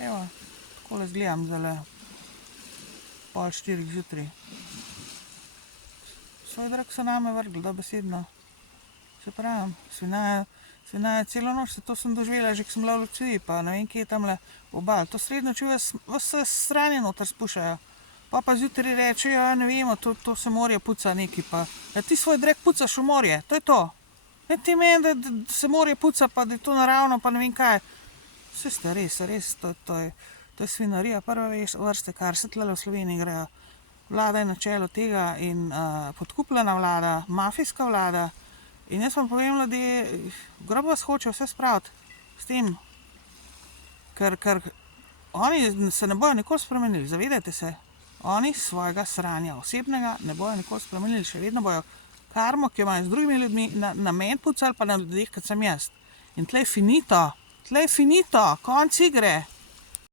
Evo, takole zgledam zdajle, 3:30 zjutraj. Svoj drag so name vrgli, dobesedno. Se pravim, svinja celo noč, to sem doživela, že ko sem bila v Luciji, pa ne vem kje tamle obal. To srednjo čujo, vse sranje noter spuščajo. Pa zjutraj rečejo, ja ne vemo, to se morje puca neki pa. Ja ti svoj drag pucaš v morje, to je to. Ne ti meni, da se morje puca, pa da je to naravno, pa ne vem kaj. Vse ste res, to je svinjarija prve vrste, kar se tlele v Sloveniji grejo. Vlada je na čelu tega in podkupljena vlada, mafijska vlada. In jaz vam povem, ljudje, grob vas hoče vse spraviti s tem, ker oni se ne bojo nikoli spremenili, zavedajte se. Oni svojega sranja osebnega ne bojo nikoli spremenili, še vedno bojo karmo, ki jo imajo z drugimi ljudmi, na meni pucali, pa na ljudeh, kot sem jaz. In tle je finito, konec igre.